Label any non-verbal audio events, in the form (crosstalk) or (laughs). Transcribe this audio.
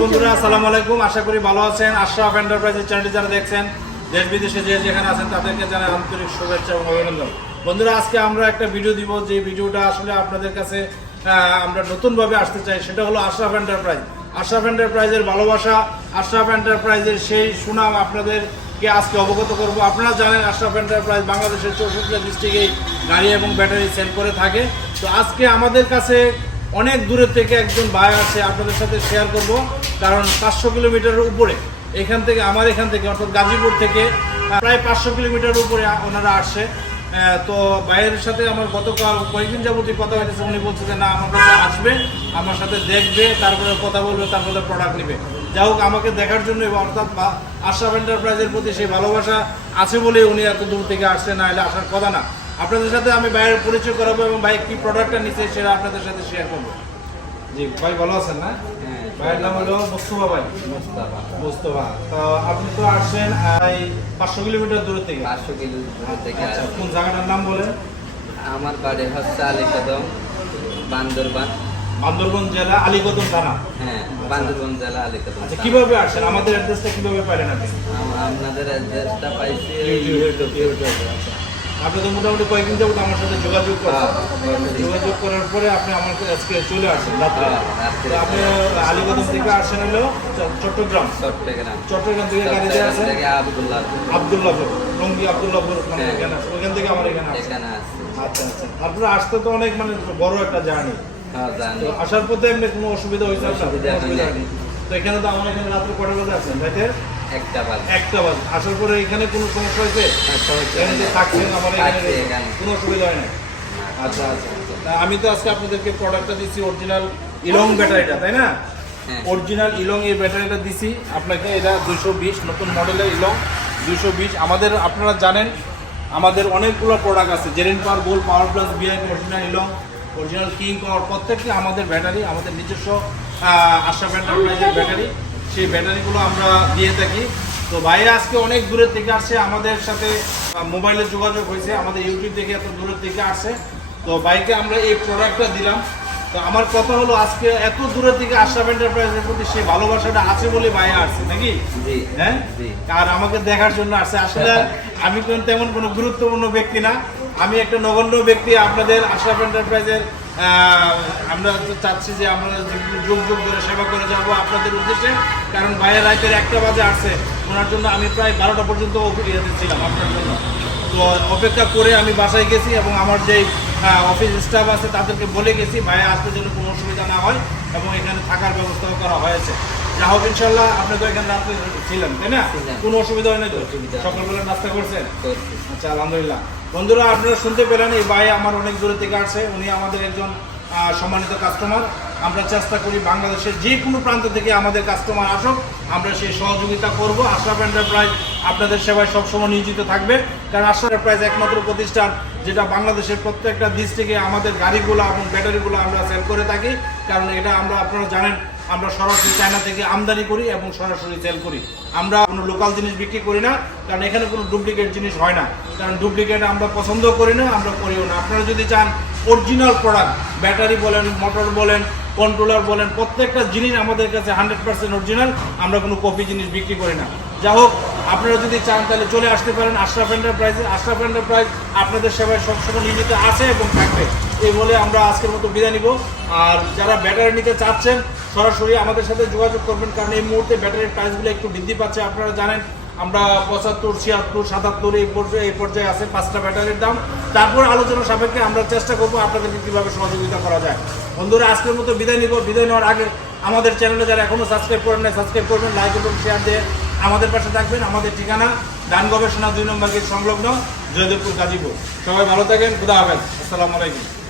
বন্ধুরা, আসসালামু আলাইকুম। আশা করি ভালো আছেন। আশরাফ এন্টারপ্রাইজের চ্যানেলটি যারা দেখছেন, দেশ বিদেশে যে যেখানে আছেন, তাদেরকে জানাই আন্তরিক শুভেচ্ছা এবং অভিনন্দন। বন্ধুরা, আজকে আমরা একটা ভিডিও দিব, যে ভিডিওটা আসলে আপনাদের কাছে আমরা নতুনভাবে আসতে চাই, সেটা হলো আশরাফ এন্টারপ্রাইজ আশরাফ এন্টারপ্রাইজের ভালোবাসা, আশরাফ এন্টারপ্রাইজের সেই সুনাম আপনাদেরকে আজকে অবগত করব। আপনারা জানেন, আশরাফ এন্টারপ্রাইজ বাংলাদেশের চৌষট্টি ডিস্ট্রিক্টে গাড়ি এবং ব্যাটারি সেল করে থাকে। তো আজকে আমাদের কাছে অনেক দূরের থেকে একজন ভাই আছে আপনাদের সাথে শেয়ার করব। কারণ পাঁচশো কিলোমিটারের উপরে এখান থেকে আমার এখান থেকে অর্থাৎ গাজীপুর থেকে প্রায় পাঁচশো কিলোমিটার উপরে ওনারা আহ, তো ভাইয়ের সাথে আমার গতকাল কয়েকদিন যাবতীয় কথা হয়েছে উনি বলছে যে না আমার কাছে আসবে আমার সাথে দেখবে তারপরে কথা বলবে তারপরে প্রোডাক্ট নেবে। যাই হোক আমাকে দেখার জন্য অর্থাৎ আশরাফ এন্টারপ্রাইজের প্রতি সেই ভালোবাসা আছে বলে উনি এত দূর থেকে আসছে না এলে আসার কথা না। আপনাদের সাথে আমি ভাইয়ের পরিচয় করাবো এবং ভাই কি প্রোডাক্টটা নিচ্ছে সেটা আপনাদের সাথে শেয়ার করব। জি ভাই ভালো আছেন না? ভাইয়ের নাম হলো মোস্তফা ভাই। মোস্তফা। তো আপনি তো আসছেন এই পাঁচশো কিলোমিটার দূর থেকে। পাঁচশো কিলো দূর থেকে আচ্ছা কোন জায়গাটার নাম বলেন? আমার বাড়ি হচ্ছে আলিকদম বান্দরবান। বান্দরবন জেলা আলীকদম থানা। হ্যাঁ বান্দরবান জেলা আলিকদম আচ্ছা কীভাবে আসছেন? আমাদের অ্যাড্রেসটা কীভাবে পারেন আপনি? আপনাদের অ্যাড্রেসটা পাইছি ইউটিউবে আচ্ছা আপনি তো মোটামুটি কয়েকদিন যাবত আমার সাথে যোগাযোগ করেন। হ্যাঁ, যোগাযোগ করার পরে আপনি আমার আজকে চলে আসেন রাত্রে। হ্যাঁ, আপনি আলীকদম থেকে আসছেন হলো চট্টগ্রাম। চট্টগ্রাম। থেকে গাড়িতে আসেন। আবদুল্লাহপুর রঙ্গি আবদুল্লাহপুর মানে হ্যাঁ। এখানে ওইখান থেকে আমার এখানে আচ্ছা আচ্ছা। আপনারা আসতে তো অনেক মানে বড় একটা জার্নি। হ্যাঁ আসার পথে এমনি কোনো অসুবিধা হয়েছে? অসুবিধা তো এখানে তো আমার এখানে রাত্রে কটা বাজে আসছেন রাইতে একটা বাজে একটা আসার পরে এখানে কোনো সমস্যা হয়েছে? এখানে থাকছেন আমার এখানে কোনো অসুবিধা হয় না? আচ্ছা আচ্ছা। আমি তো আজকে আপনাদেরকে প্রোডাক্টটা দিচ্ছি অরিজিনাল ইলং ব্যাটারিটা তাই না? হ্যাঁ। অরিজিনাল ইলং এই ব্যাটারিটা দিছি। আপনাকে এটা দুশো বিশ নতুন মডেলের ইলং দুশো বিশ। আমাদের আপনারা জানেন আমাদের অনেকগুলো প্রোডাক্ট আছে। জেরেন পাওয়ার গোল্ড পাওয়ার প্লাস বিআই অরিজিনাল ইলং অরিজিনাল কিং পাওয়ার প্রত্যেকটি আমাদের ব্যাটারি আমাদের নিজস্ব আশা এন্টারপ্রাইজের ব্যাটারি সেই ব্যাটারিগুলো আমরা দিয়ে থাকি। তো ভাইয়া আজকে অনেক দূরের থেকে আসছে আমাদের সাথে মোবাইলে যোগাযোগ হয়েছে আমাদের ইউটিউব থেকে এত দূরের থেকে আসছে। তো বাইকে আমরা এই প্রোডাক্টটা দিলাম। তো আমার কথা হলো আজকে এত দূরের থেকে আশরাফ এন্টারপ্রাইজের প্রতি সেই ভালোবাসাটা আছে বলে ভাইয়া আসছে নাকি? হ্যাঁ? আর আমাকে দেখার জন্য আসছে। আসলে (laughs) আমি তেমন কোনো গুরুত্বপূর্ণ ব্যক্তি না। আমি একটা নগণ্য ব্যক্তি আপনাদের আশরাফ এন্টারপ্রাইজের আমরা তো চাচ্ছি যে আমরা যুগ যুগ ধরে সেবা করে যাব আপনাদের উদ্দেশ্যে, কারণ ভাইয়ের রাতের একটা বাজে আসছে ওনার জন্য আমি প্রায় বারোটা পর্যন্ত ইয়েতে ছিলাম আপনার জন্য। তো অপেক্ষা করে আমি বাসায় গেছি এবং আমার যেই অফিস স্টাফ আছে তাদেরকে বলে গেছি, ভাইয়া আসতে যেন কোনো অসুবিধা না হয় এবং এখানে থাকার ব্যবস্থাও করা হয়েছে। যা হোক ইনশাল্লাহ আপনি তো এখানে রাত্রে ছিলেন তাই না? কোনো অসুবিধা হয় না তো। সকালবেলা নাস্তা করছেন? আচ্ছা আলহামদুলিল্লাহ। বন্ধুরা আপনারা শুনতে পেলেন এই ভাই আমার অনেক দূরে থেকে আসে। উনি আমাদের একজন সম্মানিত কাস্টমার আমরা চেষ্টা করি বাংলাদেশের যে কোনো প্রান্ত থেকে আমাদের কাস্টমার আসুক। আমরা সেই সহযোগিতা করব। আশরাফ এন্টারপ্রাইজ আপনাদের সেবায় সবসময় নিয়োজিত থাকবে কারণ আশরাফ এন্টারপ্রাইজ একমাত্র প্রতিষ্ঠান যেটা বাংলাদেশের প্রত্যেকটা ডিস্ট্রিক্টে আমাদের গাড়িগুলো এবং ব্যাটারিগুলো আমরা সেল করে থাকি। কারণ এটা আমরা, আপনারা জানেন, আমরা সরাসরি চায়না থেকে আমদানি করি এবং সরাসরি সেল করি। আমরা কোনো লোকাল জিনিস বিক্রি করি না, কারণ এখানে কোনো ডুপ্লিকেট জিনিস হয় না। কারণ ডুপ্লিকেট আমরা পছন্দ করি না, আমরা করিও না। আপনারা যদি চান অরিজিনাল প্রোডাক্ট ব্যাটারি বলেন মোটর বলেন কন্ট্রোলার বলেন, প্রত্যেকটা জিনিস আমাদের কাছে হান্ড্রেড পার্সেন্ট অরিজিনাল আমরা কোনো কপি জিনিস বিক্রি করি না। যা হোক আপনারা যদি চান তাহলে চলে আসতে পারেন আশরাফ এন্টারপ্রাইজে আশরাফ এন্টারপ্রাইজ আপনাদের সেবায় সবসময় নিয়োজিত আছে এবং থাকবে। এই বলে আমরা আজকের মতো বিদায় নিব। আর যারা ব্যাটারি নিতে চাচ্ছেন, সরাসরি আমাদের সাথে যোগাযোগ করবেন, কারণ এই মুহূর্তে ব্যাটারির প্রাইসগুলো একটু বৃদ্ধি পাচ্ছে, আপনারা জানেন। আমরা পঁচাত্তর, ছিয়াত্তর, সাতাত্তর এই পর্যায়ে এই পর্যায়ে আছে পাঁচটা ব্যাটারির দাম। তারপর আলোচনা সাপেক্ষে আমরা চেষ্টা করব আপনাদেরকে কীভাবে সহযোগিতা করা যায়। বন্ধুরা, আজকের মতো বিদায় নিব। বিদায় নেওয়ার আগে আমাদের চ্যানেলে যারা এখনও সাবস্ক্রাইব করেন না সাবস্ক্রাইব করবেন, লাইক এবং শেয়ার দিয়ে আমাদের পাশে থাকবেন, আমাদের ঠিকানা, দান গবেষণা দুই নম্বর গেট সংলগ্ন, জয়দেবপুর গাজীপুর। সবাই ভালো থাকেন, খুদা হাফেজ। আসসালামু আলাইকুম।